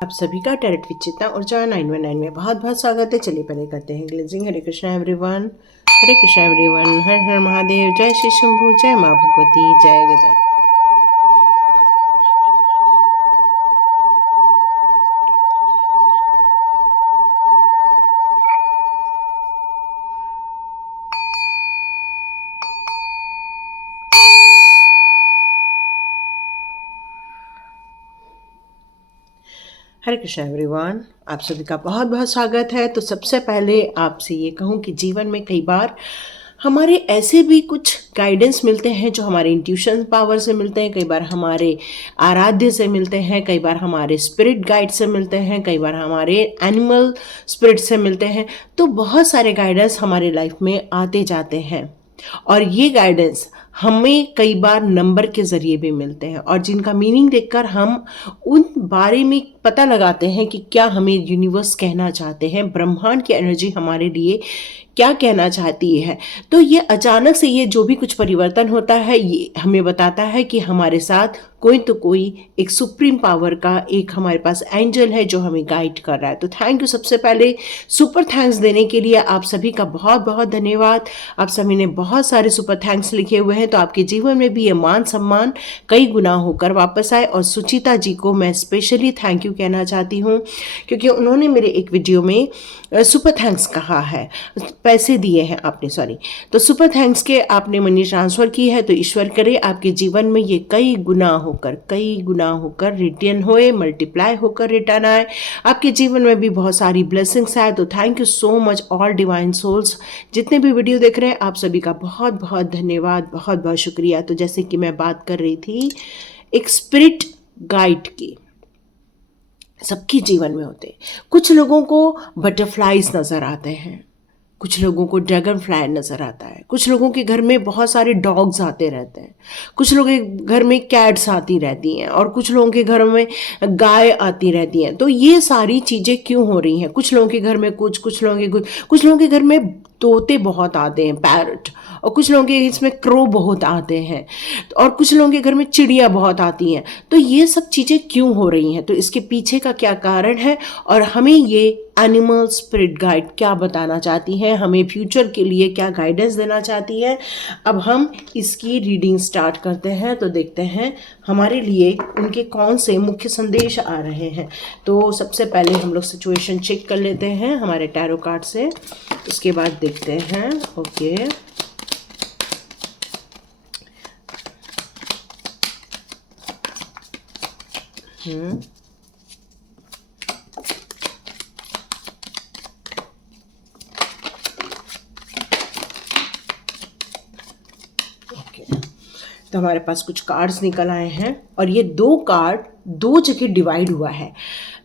आप सभी का टैरेट विद चेतना ऊर्जा 919 में बहुत बहुत स्वागत है। चलिए पहले करते हैं ग्लेंजिंग। हरे कृष्णा एवरीवन, हरे कृष्णा एवरीवन, हर हर महादेव, जय श्री शंभू, जय माँ भगवती, जय गजा। हरे कृष्णा एवरीवन, आप सभी का बहुत बहुत स्वागत है। तो सबसे पहले आपसे ये कहूँ कि जीवन में कई बार हमारे ऐसे भी कुछ गाइडेंस मिलते हैं जो हमारे इंट्यूशन पावर से मिलते हैं, कई बार हमारे आराध्य से मिलते हैं, कई बार हमारे स्पिरिट गाइड से मिलते हैं, कई बार हमारे एनिमल स्पिरिट से मिलते हैं। तो बहुत सारे गाइडेंस हमारे लाइफ में आते जाते हैं और ये गाइडेंस हमें कई बार नंबर के ज़रिए भी मिलते हैं और जिनका मीनिंग देखकर हम उन बारे में पता लगाते हैं कि क्या हमें यूनिवर्स कहना चाहते हैं, ब्रह्मांड की एनर्जी हमारे लिए क्या कहना चाहती है। तो ये अचानक से ये जो भी कुछ परिवर्तन होता है ये हमें बताता है कि हमारे साथ कोई तो कोई एक सुप्रीम पावर का एक हमारे पास एंजल है जो हमें गाइड कर रहा है। तो थैंक यू, सबसे पहले सुपर थैंक्स देने के लिए आप सभी का बहुत बहुत धन्यवाद। आप सभी ने बहुत सारे सुपर थैंक्स लिखे हुए हैं, तो आपके जीवन में भी ये मान सम्मान कई गुना होकर वापस आए। और सुचिता जी को मैं स्पेशली थैंक यू कहना चाहती हूँ क्योंकि उन्होंने मेरे एक वीडियो में सुपर थैंक्स कहा है, पैसे दिए हैं आपने, सॉरी, तो सुपर थैंक्स के आपने मनी ट्रांसफ़र की है। तो ईश्वर करे आपके जीवन में ये कई गुना होकर रिटर्न होए, मल्टीप्लाई होकर रिटर्न आए, आपके जीवन में भी बहुत सारी ब्लेसिंग्स आए। तो thank you so much all divine souls, जितने भी वीडियो देख रहे हैं आप सभी का बहुत बहुत धन्यवाद, बहुत बहुत शुक्रिया। तो जैसे कि मैं बात कर रही थी एक स्पिरिट गाइड की, सबके जीवन में होते हैं। कुछ लोगों को बटरफ्लाइज नज़र आते हैं, कुछ लोगों को ड्रैगन फ्लाई नज़र आता है, कुछ लोगों के घर में बहुत सारे डॉग्स आते रहते हैं, कुछ लोगों के घर में कैट्स आती रहती हैं और कुछ लोगों के घर में गाय आती रहती हैं। तो ये सारी चीज़ें क्यों हो रही हैं? कुछ लोगों के घर में कुछ लोगों के घर में तोते बहुत आते हैं, पैरट, और कुछ लोगों के इसमें क्रो बहुत आते हैं, और कुछ लोगों के घर में चिड़िया बहुत आती हैं। तो ये सब चीज़ें क्यों हो रही हैं? तो इसके पीछे का क्या कारण है और हमें ये एनिमल स्पिरिट गाइड क्या बताना चाहती है, हमें फ्यूचर के लिए क्या गाइडेंस देना चाहती है। अब हम इसकी रीडिंग स्टार्ट करते हैं। तो देखते हैं हमारे लिए उनके कौन से मुख्य संदेश आ रहे हैं। तो सबसे पहले हम लोग सिचुएशन चेक कर लेते हैं हमारे टैरो कार्ड से, उसके बाद देखते हैं। ओके, तो हमारे पास कुछ कार्ड्स निकल आए हैं और ये दो कार्ड दो जगह डिवाइड हुआ है।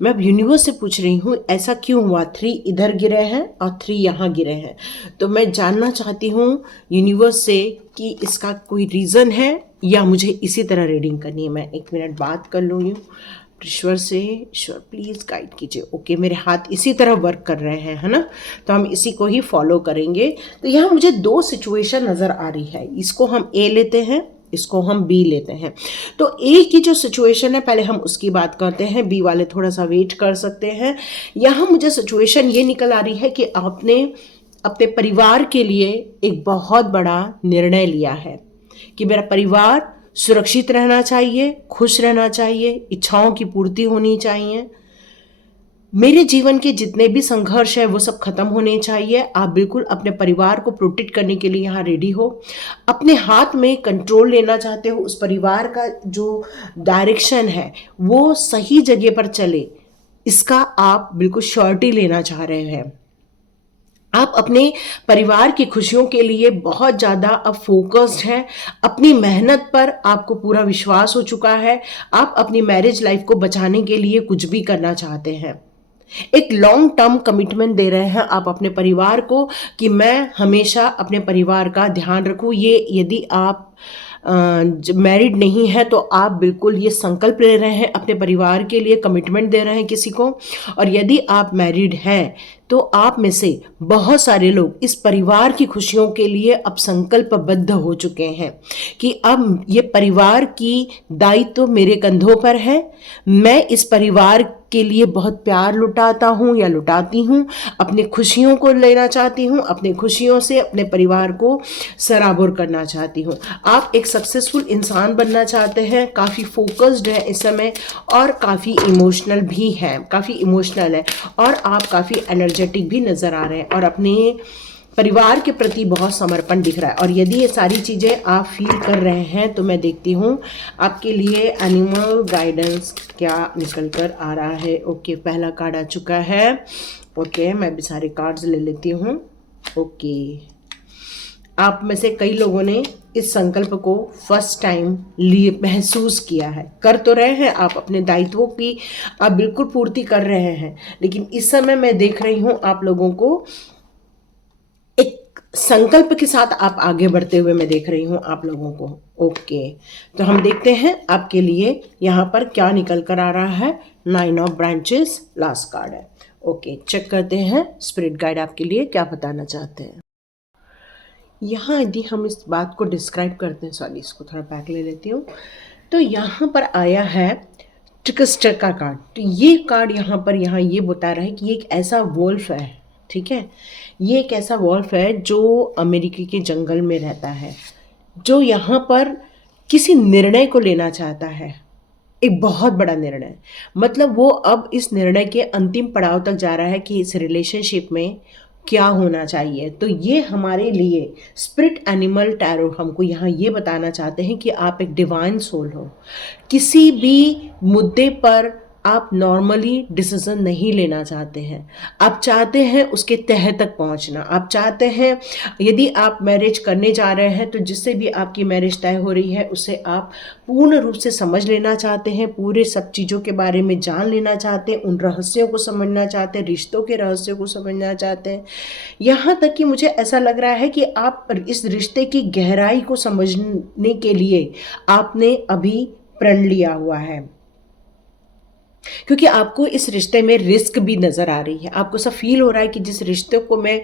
मैं अब यूनिवर्स से पूछ रही हूँ ऐसा क्यों हुआ, 3 इधर गिरे हैं और 3 यहाँ गिरे हैं। तो मैं जानना चाहती हूँ यूनिवर्स से कि इसका कोई रीज़न है या मुझे इसी तरह रीडिंग करनी है। मैं 1 मिनट बात कर लूँ ईश्वर से। ईश्वर प्लीज़ गाइड कीजिए। ओके, मेरे हाथ इसी तरह वर्क कर रहे हैं, है ना, तो हम इसी को ही फॉलो करेंगे। तो यहाँ मुझे 2 सिचुएशन नज़र आ रही है, इसको हम ए लेते हैं, इसको हम बी लेते हैं। तो ए की जो सिचुएशन है पहले हम उसकी बात करते हैं, बी वाले थोड़ा सा वेट कर सकते हैं। यहाँ मुझे सिचुएशन ये निकल आ रही है कि आपने अपने परिवार के लिए एक बहुत बड़ा निर्णय लिया है कि मेरा परिवार सुरक्षित रहना चाहिए, खुश रहना चाहिए, इच्छाओं की पूर्ति होनी चाहिए, मेरे जीवन के जितने भी संघर्ष है वो सब खत्म होने चाहिए। आप बिल्कुल अपने परिवार को प्रोटेक्ट करने के लिए यहाँ रेडी हो, अपने हाथ में कंट्रोल लेना चाहते हो, उस परिवार का जो डायरेक्शन है वो सही जगह पर चले, इसका आप बिल्कुल श्योरिटी लेना चाह रहे हैं। आप अपने परिवार की खुशियों के लिए बहुत ज़्यादा अब फोकस्ड हैं, अपनी मेहनत पर आपको पूरा विश्वास हो चुका है। आप अपनी मैरिज लाइफ को बचाने के लिए कुछ भी करना चाहते हैं, एक लॉन्ग टर्म कमिटमेंट दे रहे हैं आप अपने परिवार को कि मैं हमेशा अपने परिवार का ध्यान रखूं। ये यदि आप मैरिड नहीं है तो आप बिल्कुल ये संकल्प ले रहे हैं, अपने परिवार के लिए कमिटमेंट दे रहे हैं किसी को। और यदि आप मैरिड हैं तो आप में से बहुत सारे लोग इस परिवार की खुशियों के लिए अब संकल्पबद्ध हो चुके हैं कि अब ये परिवार की दायित्व मेरे कंधों पर है, मैं इस परिवार के लिए बहुत प्यार लुटाता हूँ या लुटाती हूँ, अपने खुशियों को लेना चाहती हूँ, अपने खुशियों से अपने परिवार को सराबोर करना चाहती हूँ। आप एक सक्सेसफुल इंसान बनना चाहते हैं, काफ़ी फोकस्ड है इस समय और काफ़ी इमोशनल भी है, काफ़ी इमोशनल है और आप काफ़ी एनर्जेटिक भी नज़र आ रहे हैं और अपने परिवार के प्रति बहुत समर्पण दिख रहा है। और यदि ये सारी चीज़ें आप फील कर रहे हैं तो मैं देखती हूँ आपके लिए एनिमल गाइडेंस क्या निकल कर आ रहा है। ओके, पहला कार्ड आ चुका है। ओके, मैं भी सारे कार्ड्स ले लेती हूँ। ओके, आप में से कई लोगों ने इस संकल्प को फर्स्ट टाइम लिए महसूस किया है। कर तो रहे हैं आप, अपने दायित्वों की आप बिल्कुल पूर्ति कर रहे हैं, लेकिन इस समय मैं देख रही हूँ आप लोगों को एक संकल्प के साथ आप आगे बढ़ते हुए मैं देख रही हूँ आप लोगों को। ओके, तो हम देखते हैं आपके लिए यहाँ पर क्या निकल कर आ रहा है। 9 ऑफ ब्रांचेस लास्ट कार्ड है। ओके, चेक करते हैं स्पिरिट गाइड आपके लिए क्या बताना चाहते हैं। यहाँ यदि हम इस बात को डिस्क्राइब करते हैं, सॉरी इसको थोड़ा बैक ले लेती हूँ, तो यहाँ पर आया है ट्रिकस्टर का कार्ड। तो ये कार्ड यहाँ पर ये बता रहा है कि ये एक ऐसा वोल्फ है, ठीक है, ये एक ऐसा वोल्फ है जो अमेरिकी के जंगल में रहता है, जो यहाँ पर किसी निर्णय को लेना चाहता है, एक बहुत बड़ा निर्णय। मतलब वो अब इस निर्णय के अंतिम पड़ाव तक जा रहा है कि इस रिलेशनशिप में क्या होना चाहिए। तो ये हमारे लिए स्पिरिट एनिमल टैरो हमको यहाँ ये बताना चाहते हैं कि आप एक डिवाइन सोल हो। किसी भी मुद्दे पर आप नॉर्मली डिसीजन नहीं लेना चाहते हैं, आप चाहते हैं उसके तह तक पहुंचना। आप चाहते हैं यदि आप मैरिज करने जा रहे हैं तो जिससे भी आपकी मैरिज तय हो रही है उसे आप पूर्ण रूप से समझ लेना चाहते हैं, पूरे सब चीज़ों के बारे में जान लेना चाहते हैं, उन रहस्यों को समझना चाहते हैं, रिश्तों के रहस्यों को समझना चाहते हैं। यहाँ तक कि मुझे ऐसा लग रहा है कि आप इस रिश्ते की गहराई को समझने के लिए आपने अभी प्रण लिया हुआ है, क्योंकि आपको इस रिश्ते में रिस्क भी नज़र आ रही है। आपको ऐसा फील हो रहा है कि जिस रिश्ते को मैं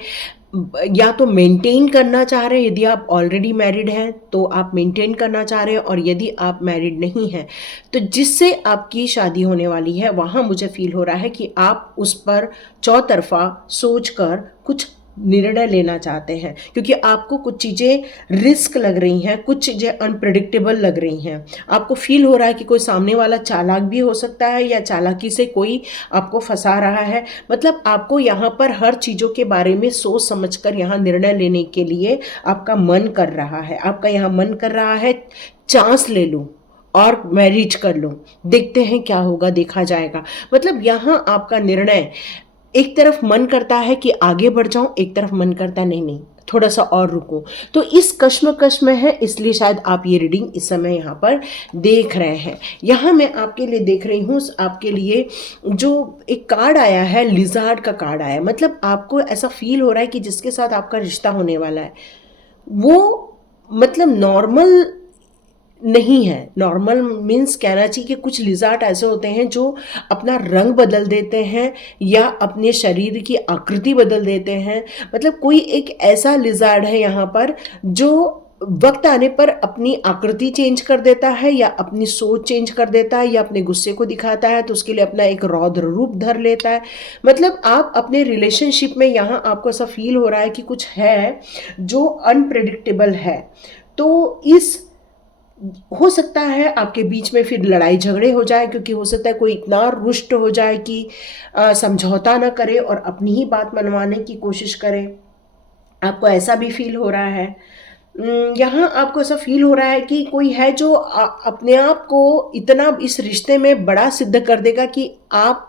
या तो मेंटेन करना चाह रहे हैं, यदि आप ऑलरेडी मैरिड हैं तो आप मेंटेन करना चाह रहे हैं, और यदि आप मैरिड नहीं हैं तो जिससे आपकी शादी होने वाली है वहाँ मुझे फील हो रहा है कि आप उस पर चौतरफा सोच कर कुछ निर्णय लेना चाहते हैं, क्योंकि आपको कुछ चीज़ें रिस्क लग रही हैं, कुछ चीज़ें अनप्रेडिक्टेबल लग रही हैं। आपको फील हो रहा है कि कोई सामने वाला चालाक भी हो सकता है या चालाकी से कोई आपको फंसा रहा है। मतलब आपको यहाँ पर हर चीज़ों के बारे में सोच समझकर यहाँ निर्णय लेने के लिए आपका मन कर रहा है। आपका यहाँ मन कर रहा है चांस ले लूँ और मैरिज कर लूँ, देखते हैं क्या होगा, देखा जाएगा। मतलब यहाँ आपका निर्णय, एक तरफ मन करता है कि आगे बढ़ जाऊं, एक तरफ मन करता है नहीं नहीं थोड़ा सा और रुको। तो इस कश्मकश में है, इसलिए शायद आप ये रीडिंग इस समय यहाँ पर देख रहे हैं। यहाँ मैं आपके लिए देख रही हूँ, आपके लिए जो एक कार्ड आया है, लिजार्ड का कार्ड आया है। मतलब आपको ऐसा फील हो रहा है कि जिसके साथ आपका रिश्ता होने वाला है वो मतलब नॉर्मल नहीं है। नॉर्मल मीन्स कहना चाहिए कि कुछ लिजार्ड ऐसे होते हैं जो अपना रंग बदल देते हैं या अपने शरीर की आकृति बदल देते हैं। मतलब कोई एक ऐसा लिजार्ड है यहाँ पर जो वक्त आने पर अपनी आकृति चेंज कर देता है या अपनी सोच चेंज कर देता है या अपने गुस्से को दिखाता है तो उसके लिए अपना एक रौद्र रूप धर लेता है। मतलब आप अपने रिलेशनशिप में यहाँ आपको ऐसा फील हो रहा है कि कुछ है जो अनप्रेडिक्टेबल है। तो इस हो सकता है आपके बीच में फिर लड़ाई झगड़े हो जाए, क्योंकि हो सकता है कोई इतना रुष्ट हो जाए कि समझौता ना करे और अपनी ही बात मनवाने की कोशिश करे। आपको ऐसा भी फील हो रहा है। यहाँ आपको ऐसा फील हो रहा है कि कोई है जो अपने आप को इतना इस रिश्ते में बड़ा सिद्ध कर देगा कि आप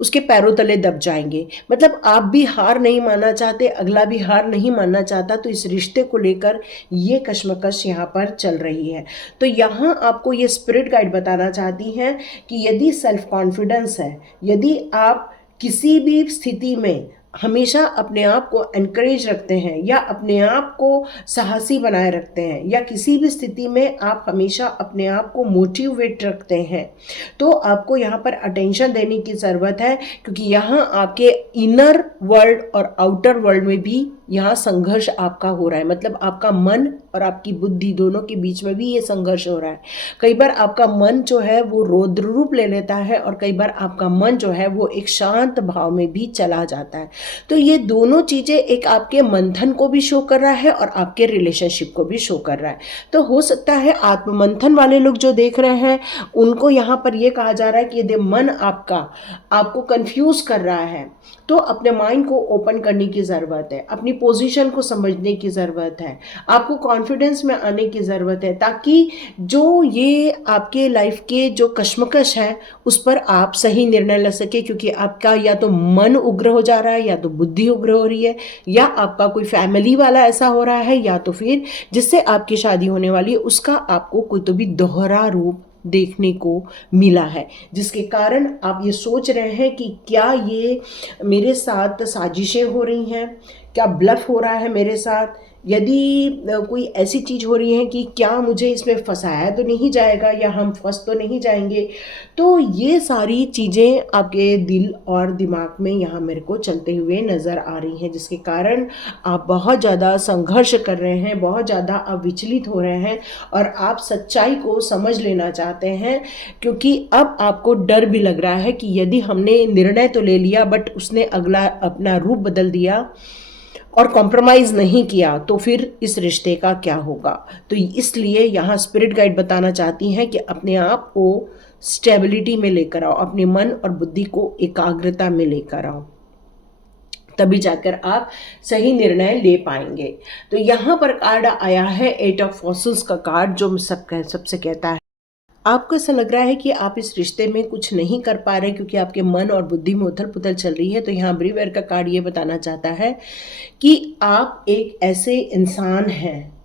उसके पैरों तले दब जाएंगे। मतलब आप भी हार नहीं मानना चाहते, अगला भी हार नहीं मानना चाहता, तो इस रिश्ते को लेकर ये कश्मकश यहाँ पर चल रही है। तो यहाँ आपको ये स्पिरिट गाइड बताना चाहती हैं कि यदि सेल्फ कॉन्फिडेंस है, यदि आप किसी भी स्थिति में हमेशा अपने आप को एनकरेज रखते हैं या अपने आप को साहसी बनाए रखते हैं या किसी भी स्थिति में आप हमेशा अपने आप को मोटिवेट रखते हैं, तो आपको यहाँ पर अटेंशन देने की ज़रूरत है, क्योंकि यहाँ आपके इनर वर्ल्ड और आउटर वर्ल्ड में भी यहाँ संघर्ष आपका हो रहा है। मतलब आपका मन और आपकी बुद्धि दोनों के बीच में भी ये संघर्ष हो रहा है। कई बार आपका मन जो है वो रौद्र रूप ले लेता है और कई बार आपका मन जो है वो एक शांत भाव में भी चला जाता है। तो ये दोनों चीज़ें एक आपके मंथन को भी शो कर रहा है और आपके रिलेशनशिप को भी शो कर रहा है। तो हो सकता है आत्म मंथन वाले लोग जो देख रहे हैं उनको यहाँ पर ये कहा जा रहा है कि यदि मन आपको कंफ्यूज कर रहा है तो अपने माइंड को ओपन करने की ज़रूरत है, अपनी पोजीशन को समझने की ज़रूरत है, आपको कॉन्फिडेंस में आने की ज़रूरत है, ताकि जो ये आपके लाइफ के जो कश्मकश है उस पर आप सही निर्णय ले सके। क्योंकि आपका या तो मन उग्र हो जा रहा है या तो बुद्धि उग्र हो रही है, या आपका कोई फैमिली वाला ऐसा हो रहा है, या तो फिर जिससे आपकी शादी होने वाली है उसका आपको कोई तो भी दोहरा रूप देखने को मिला है, जिसके कारण आप ये सोच रहे हैं कि क्या ये मेरे साथ साजिशें हो रही हैं, क्या ब्लफ हो रहा है मेरे साथ। यदि कोई ऐसी चीज़ हो रही है कि क्या मुझे इसमें फंसाया तो नहीं जाएगा या हम फंस तो नहीं जाएंगे। तो ये सारी चीज़ें आपके दिल और दिमाग में यहाँ मेरे को चलते हुए नज़र आ रही हैं, जिसके कारण आप बहुत ज़्यादा संघर्ष कर रहे हैं, बहुत ज़्यादा आप विचलित हो रहे हैं और आप सच्चाई को समझ लेना चाहते हैं। क्योंकि अब आपको डर भी लग रहा है कि यदि हमने निर्णय तो ले लिया बट उसने अगला अपना रूप बदल दिया और कॉम्प्रोमाइज़ नहीं किया तो फिर इस रिश्ते का क्या होगा। तो इसलिए यहाँ स्पिरिट गाइड बताना चाहती हैं कि अपने आप को स्टेबिलिटी में लेकर आओ, अपने मन और बुद्धि को एकाग्रता में लेकर आओ, तभी जाकर आप सही निर्णय ले पाएंगे। तो यहाँ पर कार्ड आया है 8 ऑफ फॉसल्स का कार्ड, जो सबसे कहता है आपको ऐसा लग रहा है कि आप इस रिश्ते में कुछ नहीं कर पा रहे क्योंकि आपके मन और बुद्धि में उथल पुथल चल रही है। तो यहाँ ब्रीवेयर का कार्ड ये बताना चाहता है कि आप एक ऐसे इंसान हैं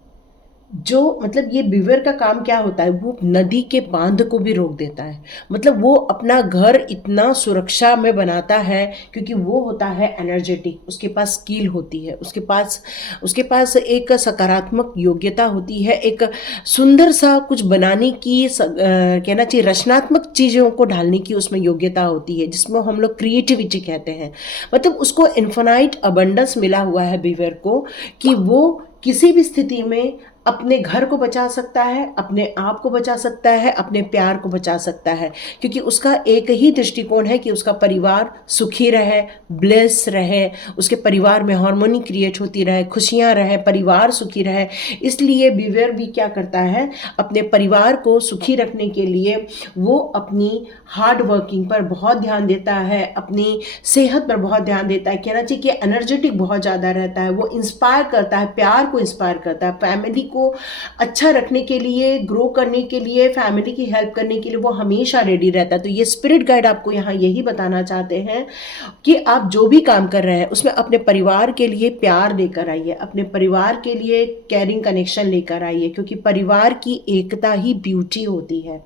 जो, मतलब ये बीवर का काम क्या होता है, वो नदी के बांध को भी रोक देता है। मतलब वो अपना घर इतना सुरक्षा में बनाता है क्योंकि वो होता है एनर्जेटिक, उसके पास स्किल होती है, उसके पास एक सकारात्मक योग्यता होती है, एक सुंदर सा कुछ बनाने की कहना चाहिए रचनात्मक चीज़ों को ढालने की उसमें योग्यता होती है, जिसमें हम लोग क्रिएटिविटी कहते हैं। मतलब उसको इन्फिनाइट अबंडेंस मिला हुआ है बीवर को, कि वो किसी भी स्थिति में अपने घर को बचा सकता है, अपने आप को बचा सकता है, अपने प्यार को बचा सकता है। क्योंकि उसका एक ही दृष्टिकोण है कि उसका परिवार सुखी रहे, ब्लेस रहे, उसके परिवार में हार्मोनी क्रिएट होती रहे, खुशियाँ रहे, परिवार सुखी रहे। इसलिए बीवर भी क्या करता है, अपने परिवार को सुखी रखने के लिए वो अपनी हार्ड वर्किंग पर बहुत ध्यान देता है, अपनी सेहत पर बहुत ध्यान देता है। कहना चाहिए कि एनर्जेटिक बहुत ज़्यादा रहता है, वो इंस्पायर करता है, प्यार को इंस्पायर करता है, फैमिली को अच्छा रखने के लिए, ग्रो करने के लिए, फैमिली की हेल्प करने के लिए वो हमेशा रेडी रहता है। तो ये स्पिरिट गाइड आपको यहाँ यही बताना चाहते हैं कि आप जो भी काम कर रहे हैं उसमें अपने परिवार के लिए प्यार लेकर आइए, अपने परिवार के लिए केयरिंग कनेक्शन लेकर आइए, क्योंकि परिवार की एकता ही ब्यूटी होती है।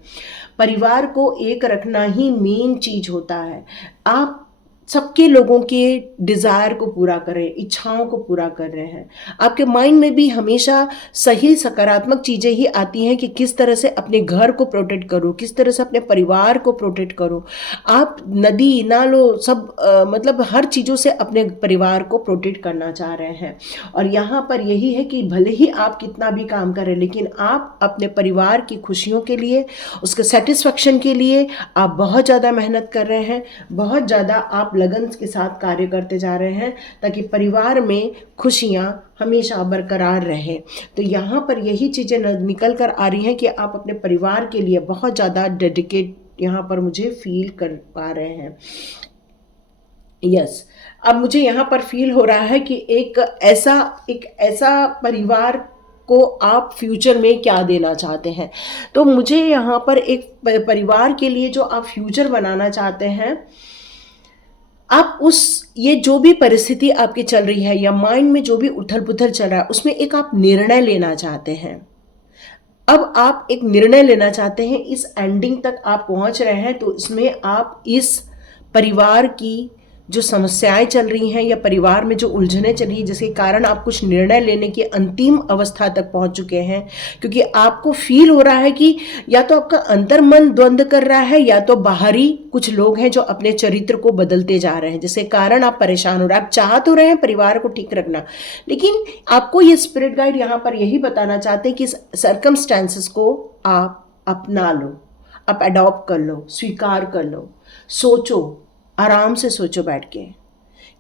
परिवार को एक रखना ही मेन चीज होता है। आप सबके लोगों के डिज़ायर को पूरा करें, इच्छाओं को पूरा कर रहे हैं। आपके माइंड में भी हमेशा सही सकारात्मक चीज़ें ही आती हैं कि किस तरह से अपने घर को प्रोटेक्ट करो, किस तरह से अपने परिवार को प्रोटेक्ट करो। आप नदी नालों सब मतलब हर चीज़ों से अपने परिवार को प्रोटेक्ट करना चाह रहे हैं। और यहाँ पर यही है कि भले ही आप कितना भी काम करें, लेकिन आप अपने परिवार की खुशियों के लिए, उसके सेटिस्फेक्शन के लिए आप बहुत ज़्यादा मेहनत कर रहे हैं, बहुत ज़्यादा आप लगन के साथ कार्य करते जा रहे हैं, ताकि परिवार में खुशियां हमेशा बरकरार रहे। तो यहाँ पर यही चीज़ें निकल कर आ रही हैं कि आप अपने परिवार के लिए बहुत ज़्यादा डेडिकेट यहाँ पर मुझे फील कर पा रहे हैं। यस, अब मुझे यहाँ पर फील हो रहा है कि एक ऐसा परिवार को आप फ्यूचर में क्या देना चाहते हैं। तो मुझे यहाँ पर एक परिवार के लिए जो आप फ्यूचर बनाना चाहते हैं, आप ये जो भी परिस्थिति आपकी चल रही है या माइंड में जो भी उथल पुथल चल रहा है, उसमें एक आप निर्णय लेना चाहते हैं। अब आप एक निर्णय लेना चाहते हैं, इस एंडिंग तक आप पहुंच रहे हैं, तो इसमें आप इस परिवार की जो समस्याएं चल रही हैं या परिवार में जो उलझनें चल रही हैं जिसके कारण आप कुछ निर्णय लेने की अंतिम अवस्था तक पहुंच चुके हैं, क्योंकि आपको फील हो रहा है कि या तो आपका अंतर्मन द्वंद्व कर रहा है या तो बाहरी कुछ लोग हैं जो अपने चरित्र को बदलते जा रहे हैं, जिसके कारण आप परेशान हो रहे हैं। आप चाह तो रहे हैं परिवार को ठीक रखना, लेकिन आपको ये स्पिरिट गाइड यहाँ पर यही बताना चाहते हैं कि सर्कमस्टेंसेस को आप अपना लो, आप अडॉप्ट कर लो, स्वीकार कर लो, सोचो, आराम से सोचो बैठ के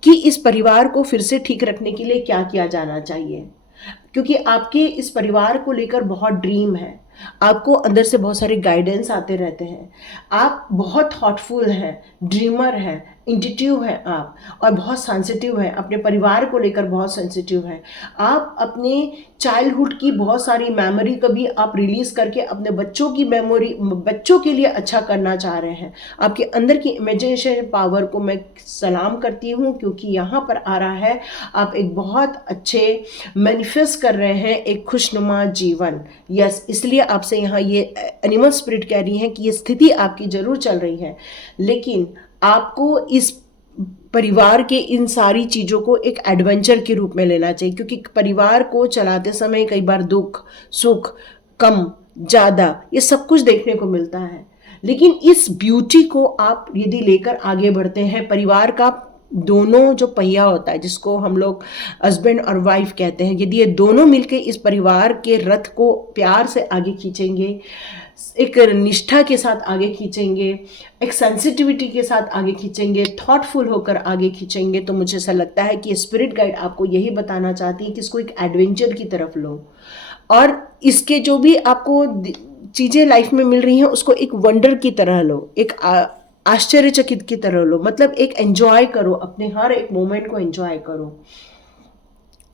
कि इस परिवार को फिर से ठीक रखने के लिए क्या किया जाना चाहिए, क्योंकि आपके इस परिवार को लेकर बहुत ड्रीम है, आपको अंदर से बहुत सारे गाइडेंस आते रहते हैं, आप बहुत थॉटफुल हैं, ड्रीमर हैं, इंट्यूटिव हैं आप, और बहुत सेंसिटिव हैं, अपने परिवार को लेकर बहुत सेंसिटिव हैं। आप अपने चाइल्डहुड की बहुत सारी मेमोरी को भी आप रिलीज़ करके अपने बच्चों की मेमोरी, बच्चों के लिए अच्छा करना चाह रहे हैं। आपके अंदर की इमेजिनेशन पावर को मैं सलाम करती हूँ, क्योंकि यहाँ पर आ रहा है आप एक बहुत अच्छे मैनिफेस्ट कर रहे हैं एक खुशनुमा जीवन। यस, इसलिए आपसे यहाँ ये एनिमल स्पिरिट कह रही हैं कि ये स्थिति आपकी जरूर चल रही है, लेकिन आपको इस परिवार के इन सारी चीज़ों को एक एडवेंचर के रूप में लेना चाहिए, क्योंकि परिवार को चलाते समय कई बार दुख सुख कम ज़्यादा ये सब कुछ देखने को मिलता है, लेकिन इस ब्यूटी को आप यदि लेकर आगे बढ़ते हैं, परिवार का दोनों जो पहिया होता है जिसको हम लोग हस्बैंड और वाइफ कहते हैं, यदि ये दोनों मिलके इस परिवार के रथ को प्यार से आगे खींचेंगे, एक निष्ठा के साथ आगे खींचेंगे, एक सेंसिटिविटी के साथ आगे खींचेंगे, थॉटफुल होकर आगे खींचेंगे, तो मुझे ऐसा लगता है कि स्पिरिट गाइड आपको यही बताना चाहती है कि इसको एक एडवेंचर की तरफ लो, और इसके जो भी आपको चीज़ें लाइफ में मिल रही हैं उसको एक वंडर की तरह लो, एक आश्चर्यचकित की तरह लो, मतलब एक एंजॉय करो, अपने हर एक मोमेंट को एंजॉय करो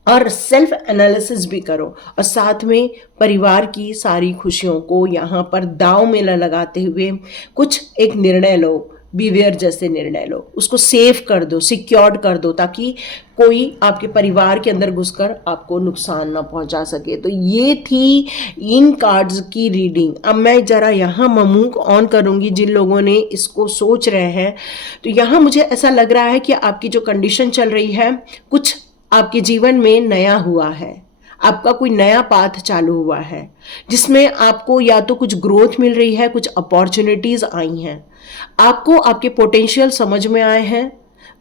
और सेल्फ एनालिसिस भी करो, और साथ में परिवार की सारी खुशियों को यहाँ पर दांव में लगाते हुए कुछ एक निर्णय लो, बीवेयर जैसे निर्णय लो, उसको सेव कर दो, सिक्योर्ड कर दो, ताकि कोई आपके परिवार के अंदर घुसकर आपको नुकसान ना पहुंचा सके। तो ये थी इन कार्ड्स की रीडिंग। अब मैं ज़रा यहाँ मुंह ऑन करूँगी जिन लोगों ने इसको सोच रहे हैं, तो यहाँ मुझे ऐसा लग रहा है कि आपकी जो कंडीशन चल रही है, कुछ आपके जीवन में नया हुआ है, आपका कोई नया पाथ चालू हुआ है जिसमें आपको या तो कुछ ग्रोथ मिल रही है, कुछ अपॉर्चुनिटीज आई हैं, आपको आपके पोटेंशियल समझ में आए हैं,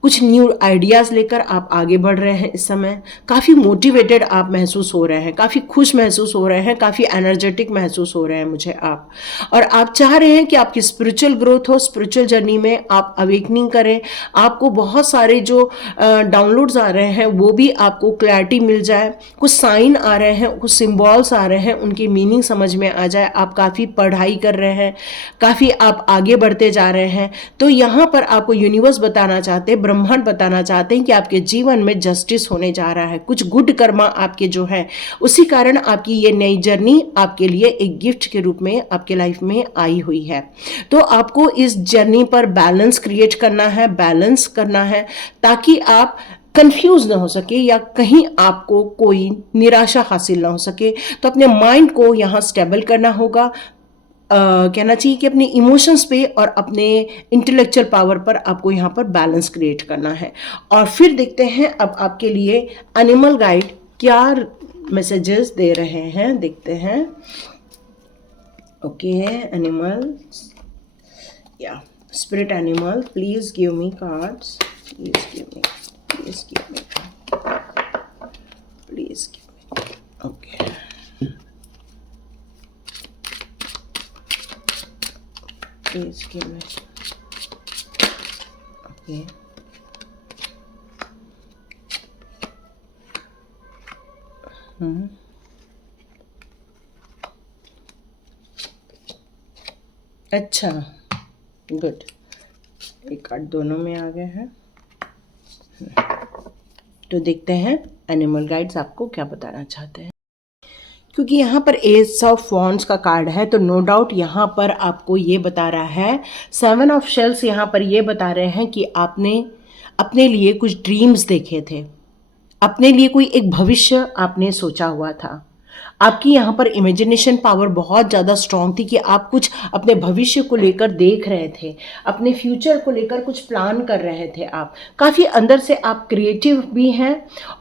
कुछ न्यू आइडियाज़ लेकर आप आगे बढ़ रहे हैं। इस समय काफ़ी मोटिवेटेड आप महसूस हो रहे हैं, काफ़ी खुश महसूस हो रहे हैं, काफ़ी एनर्जेटिक महसूस हो रहे हैं मुझे आप, और आप चाह रहे हैं कि आपकी स्पिरिचुअल ग्रोथ हो, स्पिरिचुअल जर्नी में आप अवेकनिंग करें, आपको बहुत सारे जो डाउनलोड्स आ रहे हैं वो भी आपको क्लैरिटी मिल जाए, कुछ साइन आ रहे हैं, कुछ सिम्बॉल्स आ रहे हैं, उनकी मीनिंग समझ में आ जाए। आप काफ़ी पढ़ाई कर रहे हैं, काफ़ी आप आगे बढ़ते जा रहे हैं, तो यहाँ पर आपको यूनिवर्स बताना चाहते हैं, ब्रह्मांड बताना चाहते हैं कि आपके जीवन में जस्टिस होने जा रहा है, कुछ गुड कर्मा आपके जो है, उसी कारण आपकी ये नई जर्नी आपके लिए एक गिफ्ट के रूप में आपके लाइफ में आई हुई है। तो आपको इस जर्नी पर बैलेंस क्रिएट करना है, बैलेंस करना है, ताकि आप कंफ्यूज ना हो सके या कहीं आपको कोई निराशा हासिल ना हो सके। तो अपने माइंड को यहाँ स्टेबल करना होगा, कहना चाहिए कि अपने इमोशंस पे और अपने इंटेलेक्चुअल पावर पर आपको यहाँ पर बैलेंस क्रिएट करना है। और फिर देखते हैं अब आपके लिए एनिमल गाइड क्या मैसेजेस दे रहे हैं, देखते हैं। ओके, एनिमल या spirit animal, please give me cards, please give me, please give me, please give me. Okay, please give me. Okay. अच्छा, गुड, एक कार्ड दोनों में आ गए हैं। तो देखते हैं एनिमल गाइड्स आपको क्या बताना चाहते हैं। क्योंकि यहाँ पर एस ऑफ वॉन्ड्स का कार्ड है, तो नो डाउट यहाँ पर आपको ये बता रहा है, 7 ऑफ शेल्स यहाँ पर ये बता रहे हैं कि आपने अपने लिए कुछ ड्रीम्स देखे थे, अपने लिए कोई एक भविष्य आपने सोचा हुआ था, आपकी यहाँ पर इमेजिनेशन पावर बहुत ज़्यादा स्ट्रांग थी कि आप कुछ अपने भविष्य को लेकर देख रहे थे, अपने फ्यूचर को लेकर कुछ प्लान कर रहे थे। आप काफ़ी अंदर से आप क्रिएटिव भी हैं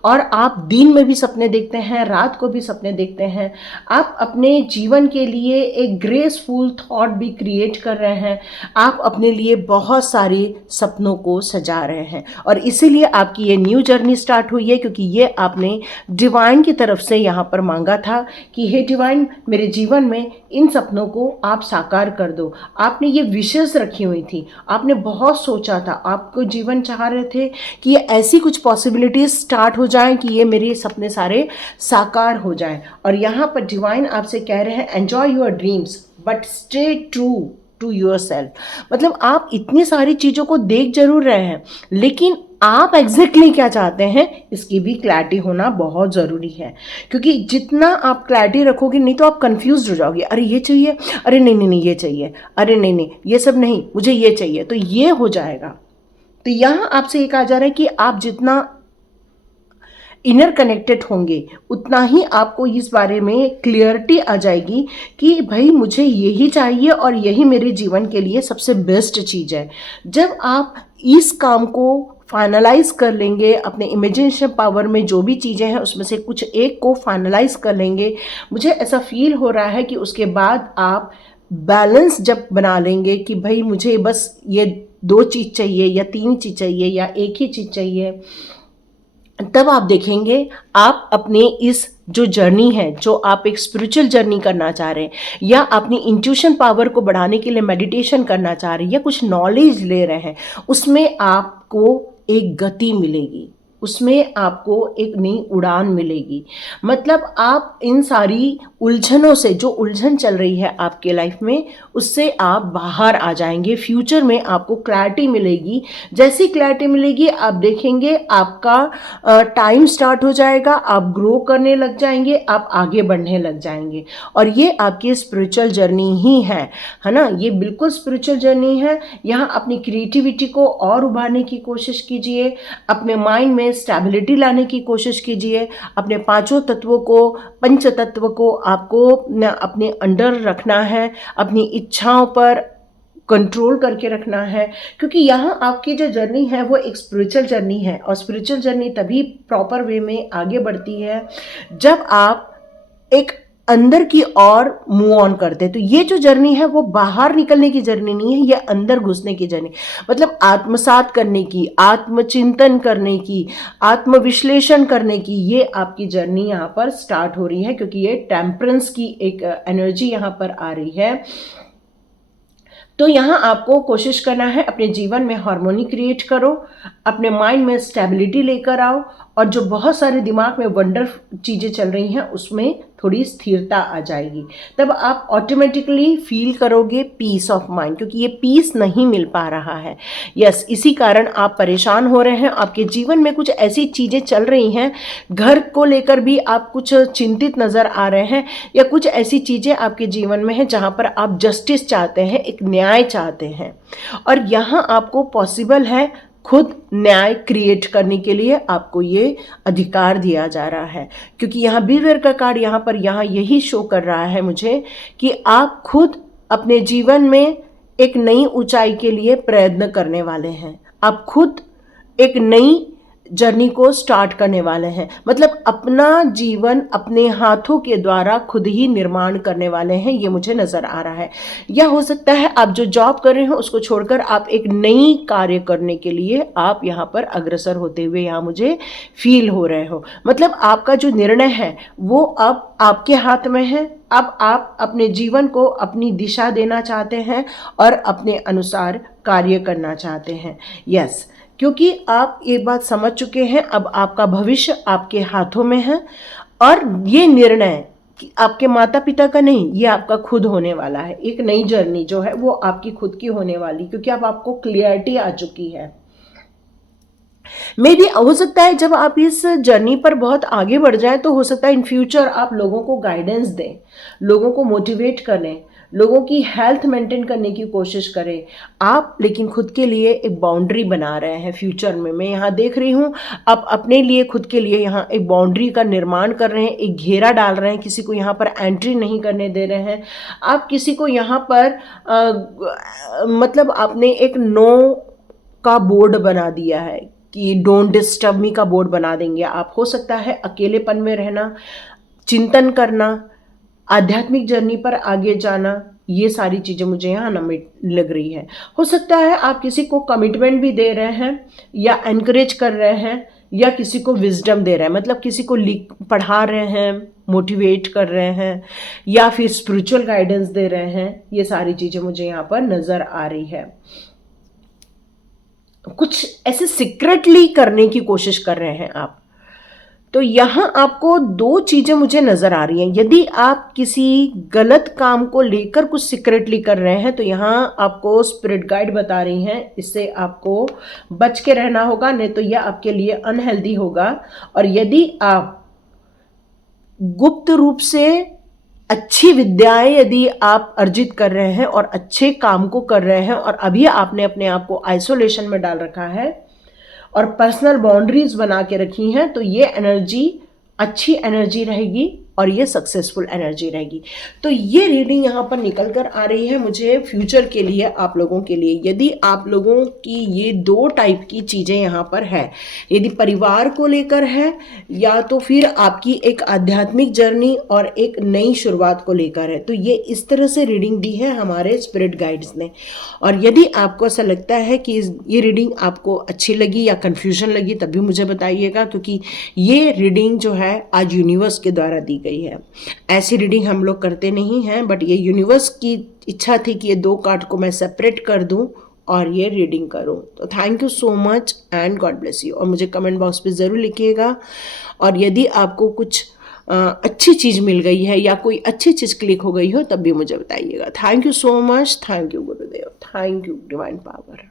और आप दिन में भी सपने देखते हैं, रात को भी सपने देखते हैं। आप अपने जीवन के लिए एक ग्रेसफुल थॉट भी क्रिएट कर रहे हैं। आप अपने लिए बहुत सारे सपनों को सजा रहे हैं और इसीलिए आपकी ये न्यू जर्नी स्टार्ट हुई है, क्योंकि ये आपने डिवाइन की तरफ से यहाँ पर मांगा था कि हे डिवाइन, मेरे जीवन में इन सपनों को आप साकार कर दो। आपने ये विशेष रखी हुई थी, आपने बहुत सोचा था, आपको जीवन चाह रहे थे कि ये ऐसी कुछ पॉसिबिलिटीज स्टार्ट हो जाएं कि ये मेरे सपने सारे साकार हो जाएं। और यहाँ पर डिवाइन आपसे कह रहे हैं enjoy your dreams but stay true to yourself. मतलब आप इतनी सारी चीज़ों को देख जरूर रहे हैं, लेकिन आप एग्जैक्टली क्या चाहते हैं इसकी भी क्लैरिटी होना बहुत ज़रूरी है। क्योंकि जितना आप क्लैरिटी रखोगे, नहीं तो आप कंफ्यूज हो जाओगे। अरे ये चाहिए, अरे नहीं नहीं नहीं ये चाहिए, अरे नहीं नहीं ये सब नहीं, मुझे ये चाहिए, तो ये हो जाएगा। तो यहाँ आपसे ये कहा जा रहा है कि आप जितना इनर कनेक्टेड होंगे उतना ही आपको इस बारे में क्लियरिटी आ जाएगी कि भाई मुझे यही चाहिए और यही मेरे जीवन के लिए सबसे बेस्ट चीज़ है। जब आप इस काम को फाइनलाइज कर लेंगे, अपने इमेजिनेशन पावर में जो भी चीज़ें हैं उसमें से कुछ एक को फाइनलाइज कर लेंगे, मुझे ऐसा फील हो रहा है कि उसके बाद आप बैलेंस जब बना लेंगे कि भाई मुझे बस ये 2 चीज़ चाहिए या 3 चीज़ चाहिए या एक ही चीज़ चाहिए, तब आप देखेंगे आप अपने इस जो जर्नी है, जो आप एक स्पिरिचुअल जर्नी करना चाह रहे हैं या अपनी इंट्यूशन पावर को बढ़ाने के लिए मेडिटेशन करना चाह रहे हैं या कुछ नॉलेज ले रहे हैं, उसमें आपको एक गति मिलेगी, उसमें आपको एक नई उड़ान मिलेगी। मतलब आप इन सारी उलझनों से, जो उलझन चल रही है आपके लाइफ में, उससे आप बाहर आ जाएंगे। फ्यूचर में आपको क्लैरिटी मिलेगी। जैसी क्लैरिटी मिलेगी आप देखेंगे आपका टाइम स्टार्ट हो जाएगा, आप ग्रो करने लग जाएंगे, आप आगे बढ़ने लग जाएंगे। और ये आपकी स्पिरिचुअल जर्नी ही है ना, ये बिल्कुल स्पिरिचुअल जर्नी है। यहाँ अपनी क्रिएटिविटी को और उभारने की कोशिश कीजिए, अपने माइंड में स्टेबिलिटी लाने की कोशिश कीजिए, अपने 5 तत्वों को, पंच तत्व को आपको अपने अंडर रखना है, अपनी इच्छाओं पर कंट्रोल करके रखना है। क्योंकि यहाँ आपकी जो जर्नी है वो एक स्पिरिचुअल जर्नी है और स्पिरिचुअल जर्नी तभी प्रॉपर वे में आगे बढ़ती है जब आप एक अंदर की ओर मूव ऑन करते हैं। तो ये जो जर्नी है वो बाहर निकलने की जर्नी नहीं है, ये अंदर घुसने की जर्नी, मतलब आत्मसात करने की, आत्मचिंतन करने की, आत्मविश्लेषण करने की, ये आपकी जर्नी यहाँ पर स्टार्ट हो रही है। क्योंकि ये टेम्परेंस की एक एनर्जी यहाँ पर आ रही है। तो यहाँ आपको कोशिश करना है अपने जीवन में हार्मोनी क्रिएट करो, अपने माइंड में स्टेबिलिटी लेकर आओ और जो बहुत सारे दिमाग में वंडर चीज़ें चल रही हैं उसमें थोड़ी स्थिरता आ जाएगी। तब आप ऑटोमेटिकली फील करोगे पीस ऑफ माइंड, क्योंकि ये पीस नहीं मिल पा रहा है। यस, इसी कारण आप परेशान हो रहे हैं। आपके जीवन में कुछ ऐसी चीज़ें चल रही हैं, घर को लेकर भी आप कुछ चिंतित नज़र आ रहे हैं या कुछ ऐसी चीज़ें आपके जीवन में हैं जहाँ पर आप जस्टिस चाहते हैं, एक न्याय चाहते हैं। और यहाँ आपको पॉसिबल है खुद न्याय क्रिएट करने के लिए, आपको ये अधिकार दिया जा रहा है। क्योंकि यहाँ बीवेयर का कार्ड यहाँ पर यही शो कर रहा है मुझे कि आप खुद अपने जीवन में एक नई ऊंचाई के लिए प्रयत्न करने वाले हैं। आप खुद एक नई जर्नी को स्टार्ट करने वाले हैं, मतलब अपना जीवन अपने हाथों के द्वारा खुद ही निर्माण करने वाले हैं, ये मुझे नज़र आ रहा है। या हो सकता है आप जो जॉब कर रहे हो उसको छोड़कर आप एक नई कार्य करने के लिए आप यहाँ पर अग्रसर होते हुए यहाँ मुझे फील हो रहे हो। मतलब आपका जो निर्णय है वो अब आपके हाथ में है। अब आप अपने जीवन को अपनी दिशा देना चाहते हैं और अपने अनुसार कार्य करना चाहते हैं। यस, क्योंकि आप एक बात समझ चुके हैं, अब आपका भविष्य आपके हाथों में है और ये निर्णय आपके माता पिता का नहीं, ये आपका खुद होने वाला है। एक नई जर्नी जो है वो आपकी खुद की होने वाली, क्योंकि अब आपको क्लियरिटी आ चुकी है। मे भी हो सकता है जब आप इस जर्नी पर बहुत आगे बढ़ जाए तो हो सकता है इन फ्यूचर आप लोगों को गाइडेंस दें, लोगों को मोटिवेट करें, लोगों की हेल्थ मेंटेन करने की कोशिश करें आप, लेकिन खुद के लिए एक बाउंड्री बना रहे हैं फ्यूचर में। मैं यहाँ देख रही हूँ आप अपने लिए, खुद के लिए यहाँ एक बाउंड्री का निर्माण कर रहे हैं, एक घेरा डाल रहे हैं, किसी को यहाँ पर एंट्री नहीं करने दे रहे हैं। आप किसी को यहाँ पर मतलब आपने एक नो का बोर्ड बना दिया है कि डोंट डिस्टर्ब मी का बोर्ड बना देंगे आप। हो सकता है अकेलेपन में रहना, चिंतन करना, आध्यात्मिक जर्नी पर आगे जाना, ये सारी चीज़ें मुझे यहाँ ना लग रही है। हो सकता है आप किसी को कमिटमेंट भी दे रहे हैं या एनकरेज कर रहे हैं या किसी को विजडम दे रहे हैं, मतलब किसी को पढ़ा रहे हैं, मोटिवेट कर रहे हैं या फिर स्पिरिचुअल गाइडेंस दे रहे हैं। ये सारी चीज़ें मुझे यहाँ पर नज़र आ रही है। कुछ ऐसे सीक्रेटली करने की कोशिश कर रहे हैं आप। तो यहाँ आपको दो चीज़ें मुझे नज़र आ रही हैं। यदि आप किसी गलत काम को लेकर कुछ सीक्रेटली कर रहे हैं तो यहाँ आपको स्पिरिट गाइड बता रही हैं इससे आपको बच के रहना होगा, नहीं तो यह आपके लिए अनहेल्दी होगा। और यदि आप गुप्त रूप से अच्छी विद्याएं यदि आप अर्जित कर रहे हैं और अच्छे काम को कर रहे हैं और अभी आपने अपने आप को आइसोलेशन में डाल रखा है और पर्सनल बाउंड्रीज बना के रखी हैं, तो ये एनर्जी अच्छी एनर्जी रहेगी और ये सक्सेसफुल एनर्जी रहेगी। तो ये रीडिंग यहाँ पर निकल कर आ रही है मुझे फ्यूचर के लिए, आप लोगों के लिए। यदि आप लोगों की ये दो टाइप की चीज़ें यहाँ पर है, यदि परिवार को लेकर है या तो फिर आपकी एक आध्यात्मिक जर्नी और एक नई शुरुआत को लेकर है, तो ये इस तरह से रीडिंग दी है हमारे स्पिरिट गाइड्स ने। और यदि आपको ऐसा लगता है कि ये रीडिंग आपको अच्छी लगी या कन्फ्यूजन लगी तब भी मुझे बताइएगा, क्योंकि ये रीडिंग जो है आज यूनिवर्स के द्वारा दी गई है। ऐसी रीडिंग हम लोग करते नहीं हैं, बट ये यूनिवर्स की इच्छा थी कि ये दो कार्ड को मैं सेपरेट कर दूं और ये रीडिंग करूं। तो thank you so much and God bless you. और मुझे कमेंट बॉक्स पे ज़रूर लिखिएगा। और यदि आपको कुछ अच्छी चीज़ मिल गई है या कोई अच्छी चीज़ क्लिक हो गई हो तब भी मुझे बताइएगा। Thank you so much. Thank you गुरुदेव। Thank you divine power.